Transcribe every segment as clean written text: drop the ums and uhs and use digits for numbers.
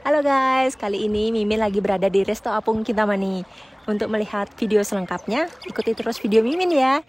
Halo guys, kali ini Mimin lagi berada di Resto Apung Kintamani. Untuk melihat video selengkapnya, ikuti terus video Mimin ya.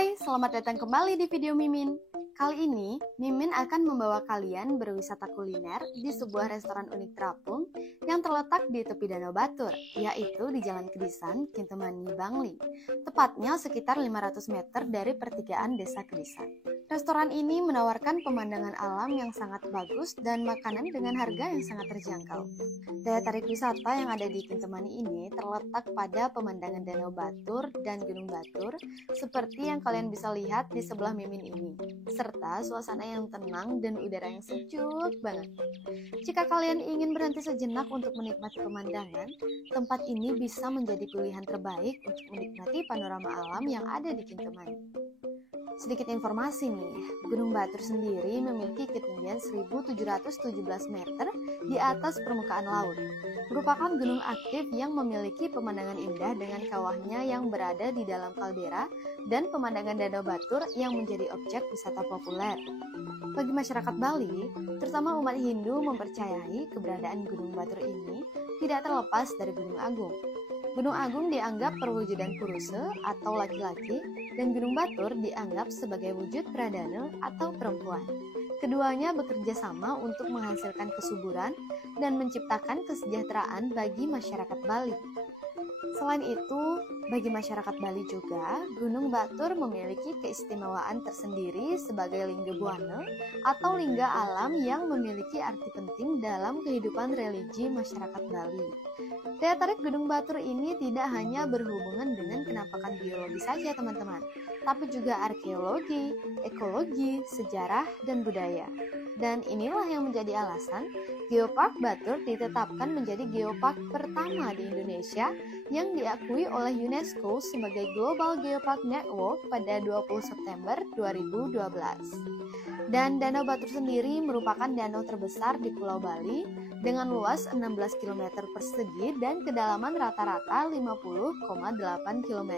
Hai, selamat datang kembali di video Mimin. Kali ini, Mimin akan membawa kalian berwisata kuliner di sebuah restoran unik terapung yang terletak di tepi Danau Batur, yaitu di Jalan Kedisan, Kintamani, Bangli. Tepatnya sekitar 500 meter dari pertigaan Desa Kedisan. Restoran ini menawarkan pemandangan alam yang sangat bagus dan makanan dengan harga yang sangat terjangkau. Daya tarik wisata yang ada di Kintamani ini terletak pada pemandangan Danau Batur dan Gunung Batur seperti yang kalian bisa lihat di sebelah Mimin ini, serta suasana yang tenang dan udara yang sejuk banget. Jika kalian ingin berhenti sejenak untuk menikmati pemandangan, tempat ini bisa menjadi pilihan terbaik untuk menikmati panorama alam yang ada di Kintamani. Sedikit informasi nih, Gunung Batur sendiri memiliki ketinggian 1717 meter di atas permukaan laut. Merupakan gunung aktif yang memiliki pemandangan indah dengan kawahnya yang berada di dalam kaldera dan pemandangan Danau Batur yang menjadi objek wisata populer. Bagi masyarakat Bali, terutama umat Hindu mempercayai keberadaan Gunung Batur ini tidak terlepas dari Gunung Agung. Gunung Agung dianggap perwujudan Purusha atau laki-laki dan Gunung Batur dianggap sebagai wujud pradana atau perempuan. Keduanya bekerja sama untuk menghasilkan kesuburan dan menciptakan kesejahteraan bagi masyarakat Bali. Selain itu, bagi masyarakat Bali juga, Gunung Batur memiliki keistimewaan tersendiri sebagai lingga buana atau lingga alam yang memiliki arti penting dalam kehidupan religi masyarakat Bali. Daya tarik Gunung Batur ini tidak hanya berhubungan dengan kenampakan biologi saja teman-teman, tapi juga arkeologi, ekologi, sejarah, dan budaya. Dan inilah yang menjadi alasan Geopark Batur ditetapkan menjadi geopark pertama di Indonesia yang diakui oleh UNESCO sebagai Global Geopark Network pada 20 September 2012. Dan Danau Batur sendiri merupakan danau terbesar di Pulau Bali dengan luas 16 km persegi dan kedalaman rata-rata 50,8 km.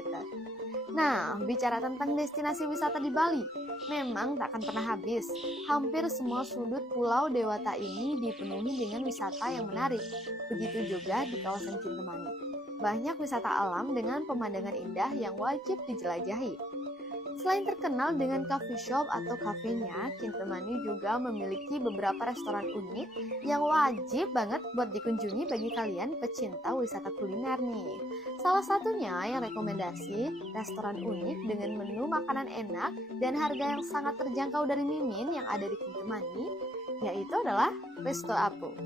Nah, bicara tentang destinasi wisata di Bali, memang tak akan pernah habis. Hampir semua sudut Pulau Dewata ini dipenuhi dengan wisata yang menarik. Begitu juga di kawasan Kintamani. Banyak wisata alam dengan pemandangan indah yang wajib dijelajahi. Selain terkenal dengan coffee shop atau kafenya, Kintamani juga memiliki beberapa restoran unik yang wajib banget buat dikunjungi bagi kalian pecinta wisata kuliner nih. Salah satunya yang rekomendasi restoran unik dengan menu makanan enak dan harga yang sangat terjangkau dari Mimin yang ada di Kintamani, yaitu adalah Resto Apung.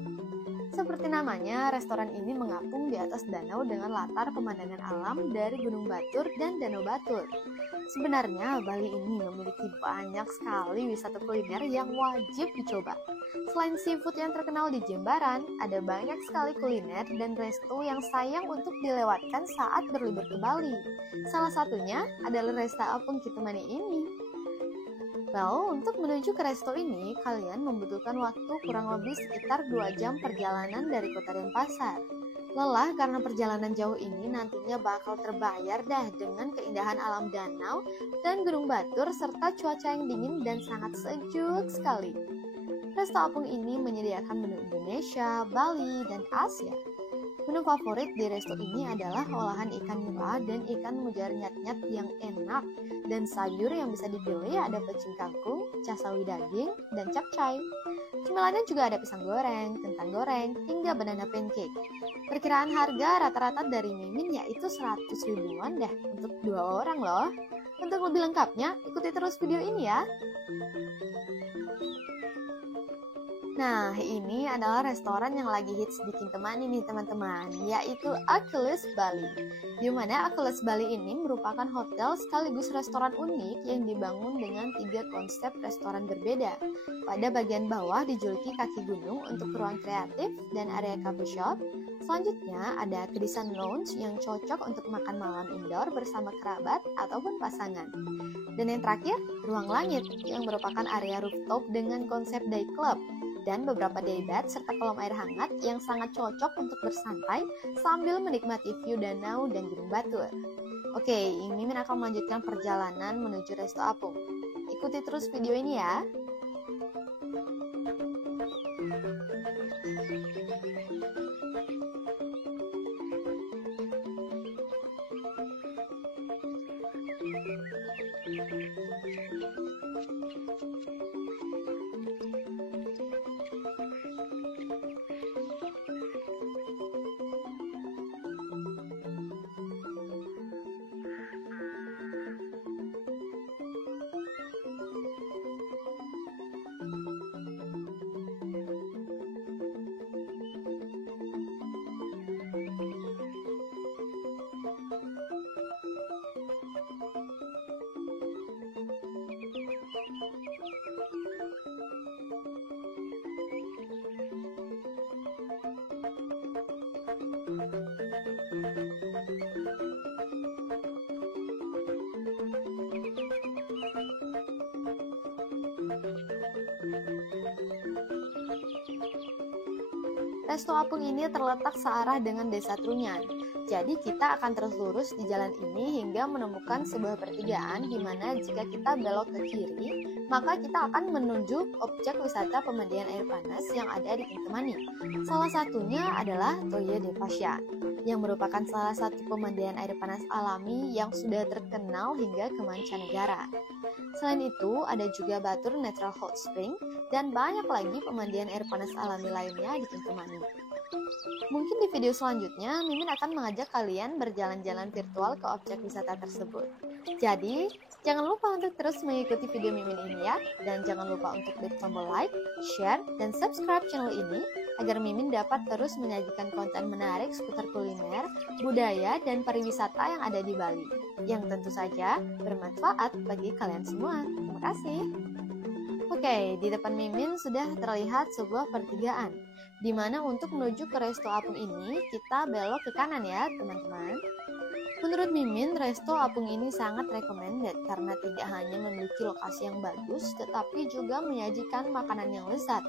Seperti namanya, restoran ini mengapung di atas danau dengan latar pemandangan alam dari Gunung Batur dan Danau Batur. Sebenarnya, Bali ini memiliki banyak sekali wisata kuliner yang wajib dicoba. Selain seafood yang terkenal di Jembaran, ada banyak sekali kuliner dan resto yang sayang untuk dilewatkan saat berlibur ke Bali. Salah satunya adalah Resto Apung Kintamani ini. Well, untuk menuju ke resto ini, kalian membutuhkan waktu kurang lebih sekitar 2 jam perjalanan dari Kota Denpasar. Lelah karena perjalanan jauh ini nantinya bakal terbayar dah dengan keindahan alam danau dan Gunung Batur serta cuaca yang dingin dan sangat sejuk sekali. Resto Apung ini menyediakan menu Indonesia, Bali, dan Asia. Menu favorit di resto ini adalah olahan ikan nila dan ikan mujair nyat-nyat yang enak. Dan sayur yang bisa dipilih ada pecing kangkung, casawi daging, dan capcay. Cemilannya juga ada pisang goreng, kentang goreng, hingga banana pancake. Perkiraan harga rata-rata dari Mimin yaitu 100 ribuan deh untuk 2 orang loh. Untuk lebih lengkapnya, ikuti terus video ini ya. Nah, ini adalah restoran yang lagi hits di Kintamani nih teman-teman, yaitu Achilles Bali. Di mana Achilles Bali ini merupakan hotel sekaligus restoran unik yang dibangun dengan 3 konsep restoran berbeda. Pada bagian bawah dijuluki kaki gunung untuk ruang kreatif dan area coffee shop. Selanjutnya ada Kedisan Lounge yang cocok untuk makan malam indoor bersama kerabat ataupun pasangan. Dan yang terakhir, Ruang Langit yang merupakan area rooftop dengan konsep day club. Dan beberapa daybed serta kolam air hangat yang sangat cocok untuk bersantai sambil menikmati view danau dan Gunung Batur. Oke, Mimin akan melanjutkan perjalanan menuju Resto Apung. Ikuti terus video ini ya. Resto Apung ini terletak searah dengan Desa Trunyan. Jadi kita akan terus lurus di jalan ini hingga menemukan sebuah pertigaan di mana jika kita belok ke kiri, maka kita akan menuju objek wisata pemandian air panas yang ada di Kintamani. Salah satunya adalah Toyo de Pasha, yang merupakan salah satu pemandian air panas alami yang sudah terkenal hingga ke mancanegara. Selain itu, ada juga Batur Natural Hot Spring dan banyak lagi pemandian air panas alami lainnya di Kintamani. Mungkin di video selanjutnya, Mimin akan mengajak kalian berjalan-jalan virtual ke objek wisata tersebut. Jadi, jangan lupa untuk terus mengikuti video Mimin ini ya, dan jangan lupa untuk klik tombol like, share, dan subscribe channel ini agar Mimin dapat terus menyajikan konten menarik seputar kuliner, budaya, dan pariwisata yang ada di Bali, yang tentu saja bermanfaat bagi kalian semua. Terima kasih. Oke, di depan Mimin sudah terlihat sebuah pertigaan, di mana untuk menuju ke Resto Apung ini kita belok ke kanan ya teman-teman. Menurut Mimin, Resto Apung ini sangat recommended karena tidak hanya memiliki lokasi yang bagus, tetapi juga menyajikan makanan yang lezat.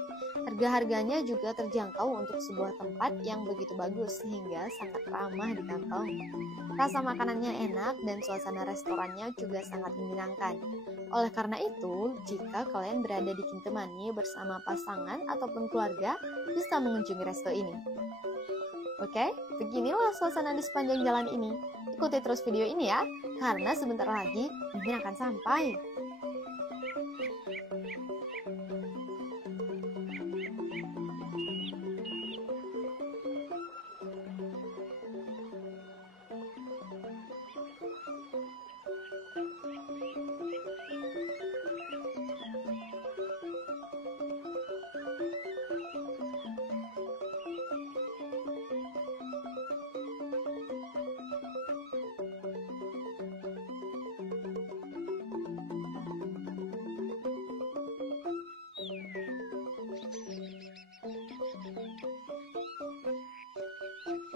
Harga-harganya juga terjangkau untuk sebuah tempat yang begitu bagus sehingga sangat ramah di kantong. Rasa makanannya enak dan suasana restorannya juga sangat menyenangkan. Oleh karena itu, jika kalian berada di Kintamani bersama pasangan ataupun keluarga, bisa mengunjungi resto ini. Oke, beginilah suasana di sepanjang jalan ini. Ikuti terus video ini ya, karena sebentar lagi Mimin akan sampai.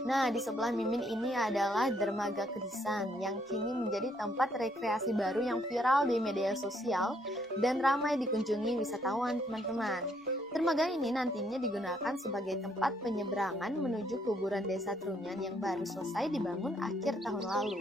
Nah, di sebelah Mimin ini adalah Dermaga Kedisan yang kini menjadi tempat rekreasi baru yang viral di media sosial dan ramai dikunjungi wisatawan, teman-teman. Dermaga ini nantinya digunakan sebagai tempat penyeberangan menuju kuburan Desa Trunyan yang baru selesai dibangun akhir tahun lalu.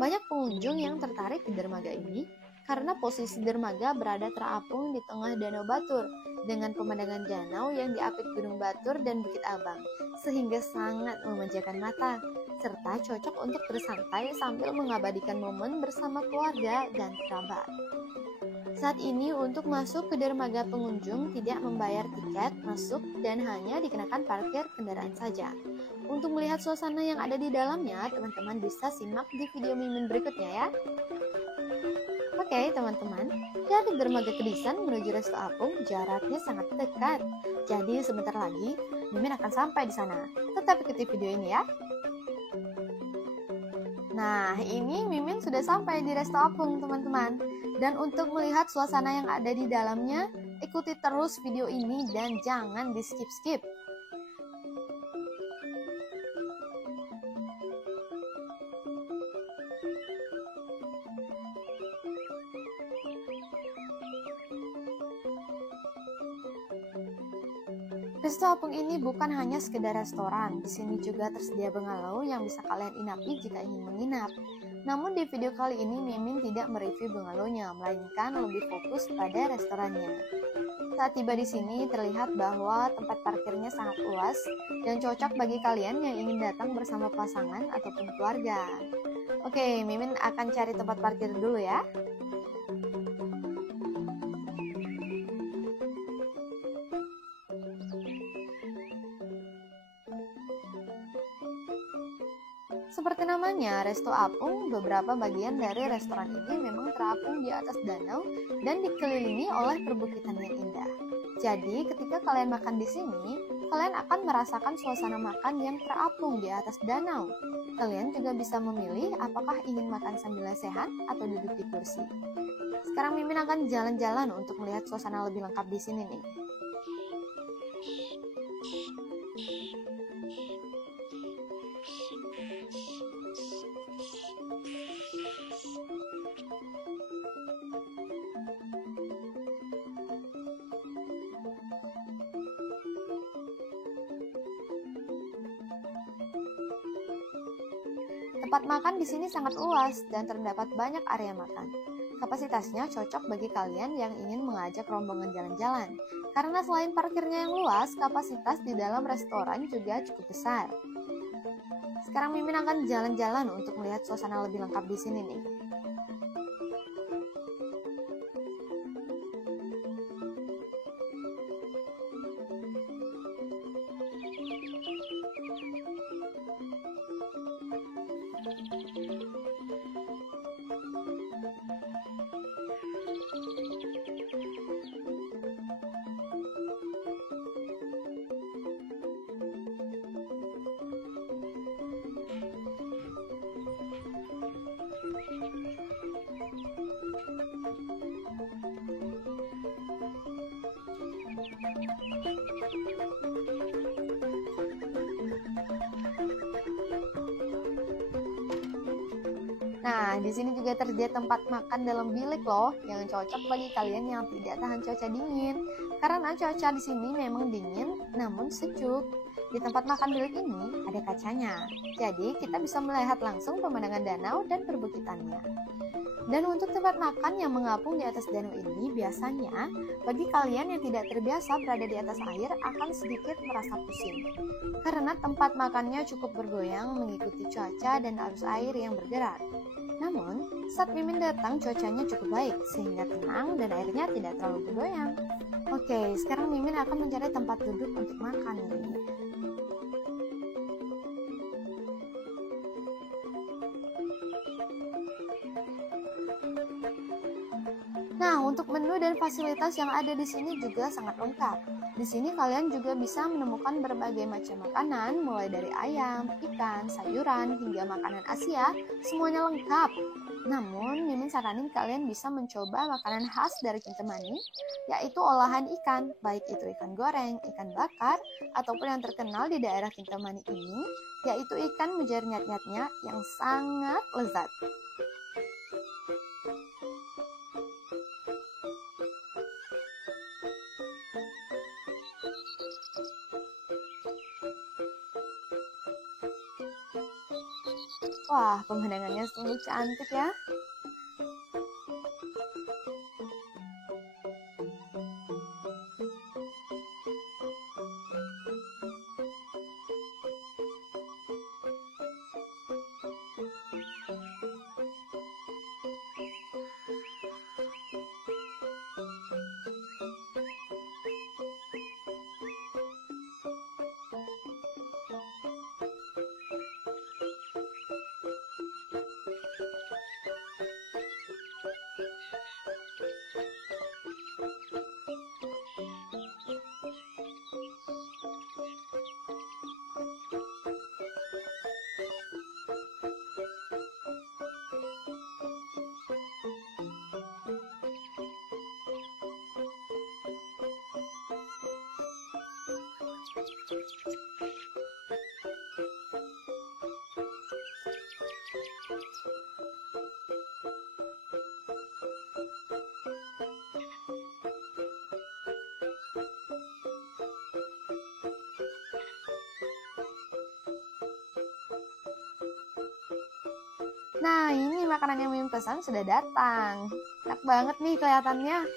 Banyak pengunjung yang tertarik di dermaga ini karena posisi dermaga berada terapung di tengah Danau Batur dengan pemandangan danau yang diapit Gunung Batur dan Bukit Abang, sehingga sangat memanjakan mata, serta cocok untuk bersantai sambil mengabadikan momen bersama keluarga dan kerabat. Saat ini untuk masuk ke dermaga pengunjung tidak membayar tiket masuk dan hanya dikenakan parkir kendaraan saja. Untuk melihat suasana yang ada di dalamnya, teman-teman bisa simak di video Mimin berikutnya ya. Oke teman-teman, dari dermaga Kedisan menuju Resto Apung jaraknya sangat dekat. Jadi sebentar lagi Mimin akan sampai di sana. Tetap ikuti video ini ya. Nah, ini Mimin sudah sampai di Resto Apung, teman-teman. Dan untuk melihat suasana yang ada di dalamnya, ikuti terus video ini dan jangan di skip-skip. Resto Apung ini bukan hanya sekedar restoran, di sini juga tersedia bungalow yang bisa kalian inapi jika ingin menginap. Namun di video kali ini Mimin tidak mereview bungalownya, melainkan lebih fokus pada restorannya. Saat tiba di sini terlihat bahwa tempat parkirnya sangat luas dan cocok bagi kalian yang ingin datang bersama pasangan ataupun keluarga. Oke, Mimin akan cari tempat parkir dulu ya. Seperti namanya, Resto Apung, beberapa bagian dari restoran ini memang terapung di atas danau dan dikelilingi oleh perbukitan yang indah. Jadi, ketika kalian makan di sini, kalian akan merasakan suasana makan yang terapung di atas danau. Kalian juga bisa memilih apakah ingin makan sambil lesehan atau duduk di kursi. Sekarang Mimin akan jalan-jalan untuk melihat suasana lebih lengkap di sini nih. Tempat makan di sini sangat luas dan terdapat banyak area makan. Kapasitasnya cocok bagi kalian yang ingin mengajak rombongan jalan-jalan. Karena selain parkirnya yang luas, kapasitas di dalam restoran juga cukup besar. Sekarang Mimin akan jalan-jalan untuk melihat suasana lebih lengkap di sini nih. Nah, di sini juga tersedia tempat makan dalam bilik loh, yang cocok bagi kalian yang tidak tahan cuaca dingin. Karena cuaca di sini memang dingin, namun sejuk. Di tempat makan bilik ini ada kacanya, jadi kita bisa melihat langsung pemandangan danau dan perbukitannya. Dan untuk tempat makan yang mengapung di atas danau ini, biasanya bagi kalian yang tidak terbiasa berada di atas air akan sedikit merasa pusing. Karena tempat makannya cukup bergoyang mengikuti cuaca dan arus air yang bergerak. Namun, saat Mimin datang cuacanya cukup baik sehingga tenang dan airnya tidak terlalu bergoyang. Oke, sekarang Mimin akan mencari tempat duduk untuk makan nih. Nah, untuk menu dan fasilitas yang ada di sini juga sangat lengkap. Di sini kalian juga bisa menemukan berbagai macam makanan, mulai dari ayam, ikan, sayuran, hingga makanan Asia, semuanya lengkap. Namun, Mimin saranin kalian bisa mencoba makanan khas dari Kintamani, yaitu olahan ikan, baik itu ikan goreng, ikan bakar, ataupun yang terkenal di daerah Kintamani ini, yaitu ikan mujair nyat-nyatnya yang sangat lezat. Wah, pemandangannya sungguh cantik ya. Nah, ini makanan yang Mimin pesan sudah datang. Enak banget nih kelihatannya.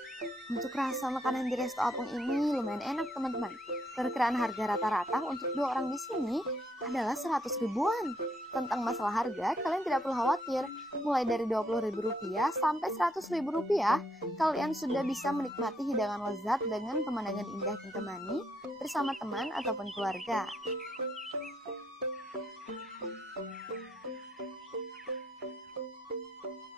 Untuk rasa makanan di Resto Apung ini lumayan enak, teman-teman. Perkiraan harga rata-rata untuk 2 orang di sini adalah 100 ribuan. Tentang masalah harga, kalian tidak perlu khawatir. Mulai dari 20 ribu rupiah sampai 100 ribu rupiah, kalian sudah bisa menikmati hidangan lezat dengan pemandangan indah Kintamani bersama teman ataupun keluarga.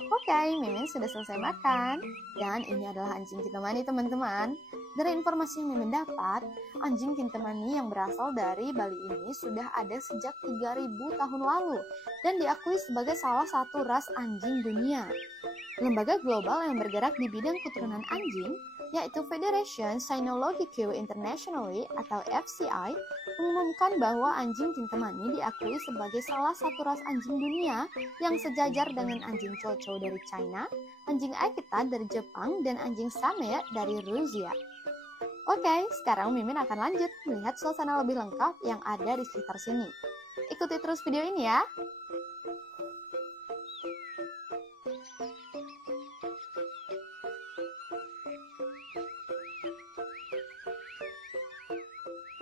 Oke, Mimin sudah selesai makan. Dan ini adalah anjing Kintamani, teman-teman. Dari informasi yang Mimin dapat, anjing Kintamani yang berasal dari Bali ini sudah ada sejak 3000 tahun lalu dan diakui sebagai salah satu ras anjing dunia. Lembaga global yang bergerak di bidang keturunan anjing, yaitu Federation Cynological Internationally atau FCI, mengumumkan bahwa anjing Kintamani diakui sebagai salah satu ras anjing dunia yang sejajar dengan anjing Chow dari China, anjing Akita dari Jepang, dan anjing Samoyed dari Rusia. Oke, sekarang Mimin akan lanjut melihat suasana lebih lengkap yang ada di sekitar sini. Ikuti terus video ini ya.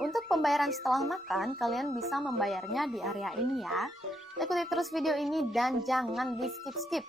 Untuk pembayaran setelah makan, kalian bisa membayarnya di area ini ya. Ikuti terus video ini dan jangan di skip-skip.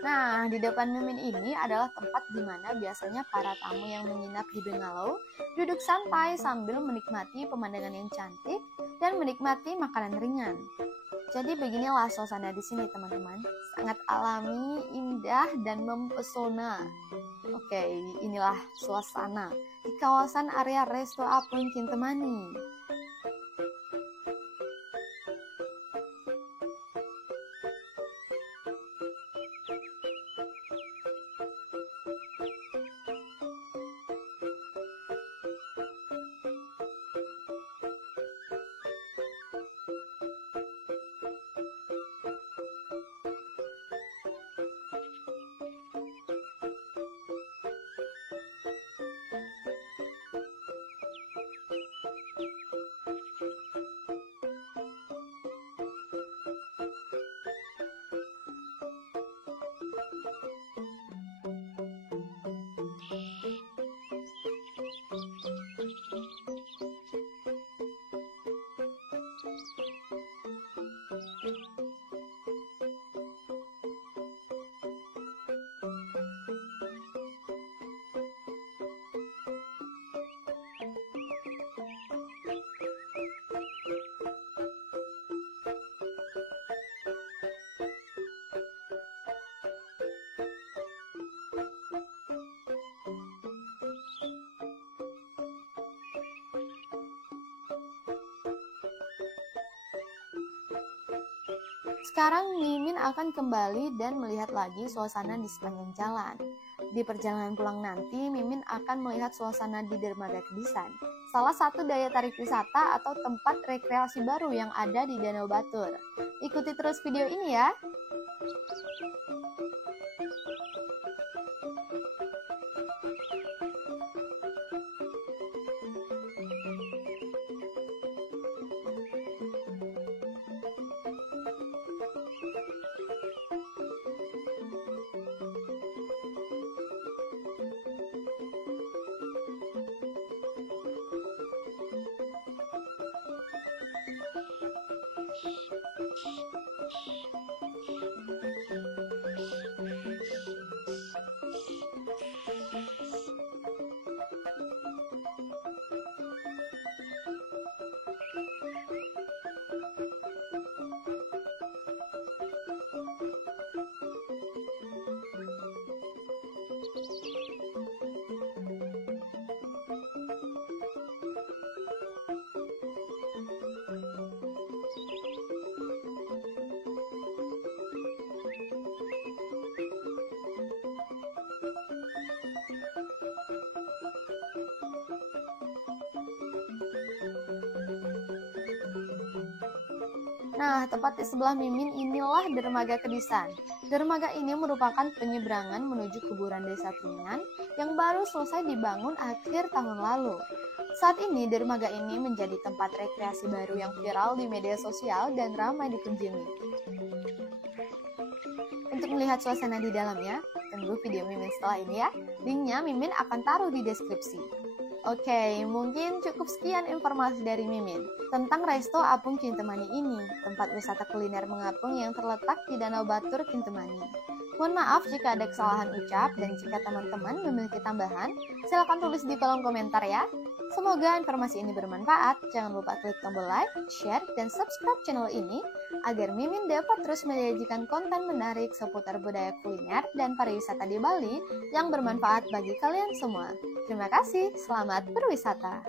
Nah, di depan Mimin ini adalah tempat di mana biasanya para tamu yang menginap di bungalow duduk santai sambil menikmati pemandangan yang cantik dan menikmati makanan ringan. Jadi beginilah suasana di sini, teman-teman. Sangat alami, indah, dan mempesona. Oke, inilah suasana di kawasan area Resto Apung Kintamani. Sekarang Mimin akan kembali dan melihat lagi suasana di sepanjang jalan. Di perjalanan pulang nanti, Mimin akan melihat suasana di Dermaga Kedisan, salah satu daya tarik wisata atau tempat rekreasi baru yang ada di Danau Batur. Ikuti terus video ini ya. Nah, tepat di sebelah Mimin inilah Dermaga Kedisan. Dermaga ini merupakan penyeberangan menuju kuburan Desa Tringan yang baru selesai dibangun akhir tahun lalu. Saat ini, dermaga ini menjadi tempat rekreasi baru yang viral di media sosial dan ramai dikunjungi. Untuk melihat suasana di dalamnya, tunggu video Mimin setelah ini ya. Linknya Mimin akan taruh di deskripsi. Oke, mungkin cukup sekian informasi dari Mimin tentang Resto Apung Kintemani ini, tempat wisata kuliner mengapung yang terletak di Danau Batur, Kintemani. Mohon maaf jika ada kesalahan ucap dan jika teman-teman memiliki tambahan, silakan tulis di kolom komentar ya. Semoga informasi ini bermanfaat. Jangan lupa klik tombol like, share, dan subscribe channel ini agar Mimin dapat terus menyajikan konten menarik seputar budaya kuliner dan pariwisata di Bali yang bermanfaat bagi kalian semua. Terima kasih, selamat berwisata.